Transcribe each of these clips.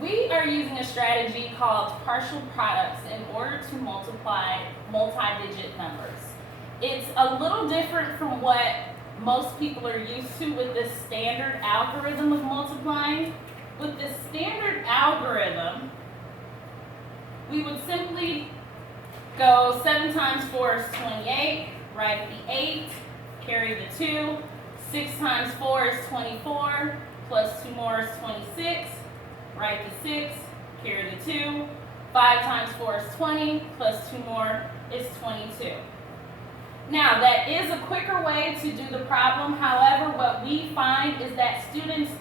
We are using a strategy called partial products in order to multiply multi-digit numbers. It's a little different from what most people are used to with this standard algorithm of multiplying. With the standard algorithm, we would simply go 7 times 4 is 28, write the 8, carry the 2. 6 times 4 is 24, plus 2 more is 26, write the 6, carry the 2. 5 times 4 is 20, plus 2 more is 22. Now, that is a quicker way to do the problem. However, what we find is that students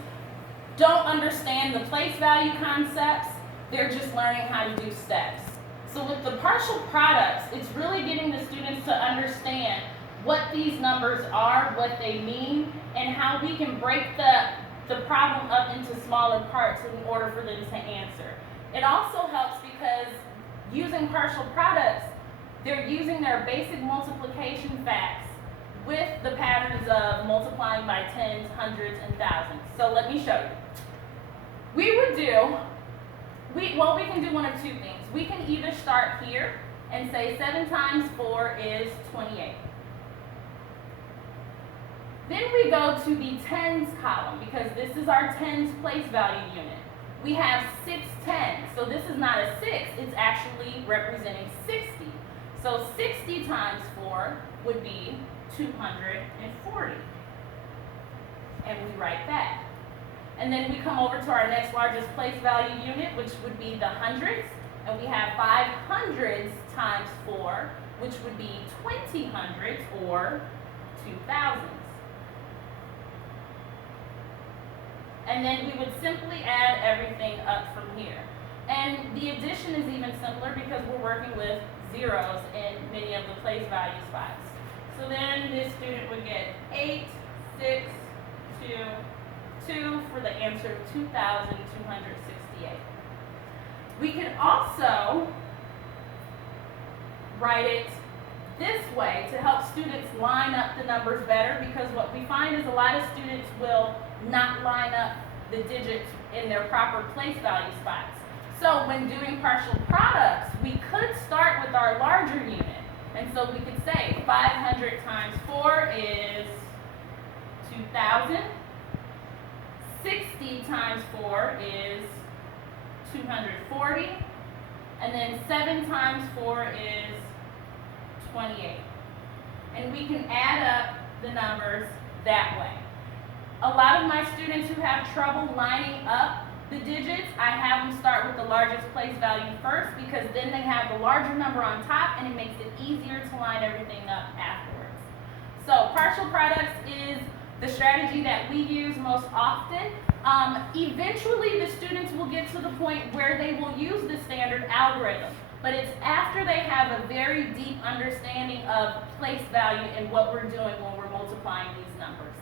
don't understand the place value concepts. They're just learning how to do steps. So with the partial products, it's really getting the students to understand what these numbers are, what they mean, and how we can break the problem up into smaller parts in order for them to answer. It also helps because using partial products, they're using their basic multiplication facts with the patterns of multiplying by tens, hundreds, and thousands. So let me show you. We can do one of two things. We can either start here and say 7 times 4 is 28. Then we go to the tens column because this is our tens place value unit. We have 6 tens, so this is not a 6, it's actually representing 60. So 60 times 4 would be 240. And we write that. And then we come over to our next largest place value unit, which would be the hundreds. And we have 5 hundreds times 4, which would be 20 hundreds or 2,000s. And then we would simply add everything up from here. And the addition is even simpler because we're working with zeros in many of the place value spots. So then this student would get 8, 6, 2, 2 for the answer of 2,268. We can also write it this way to help students line up the numbers better, because what we find is a lot of students will not line up the digits in their proper place value spots. So when doing partial products, we could start with our larger unit. And so we could say 500 times 4 is 2,000. 60 times 4 is 240. And then 7 times 4 is 28. And we can add up the numbers that way. A lot of my students who have trouble lining up the digits, I have them start with the largest place value first, because then they have the larger number on top and it makes it easier to line everything up afterwards. So partial products is the strategy that we use most often. Eventually the students will get to the point where they will use the standard algorithm, but it's after they have a very deep understanding of place value and what we're doing when we're multiplying these numbers.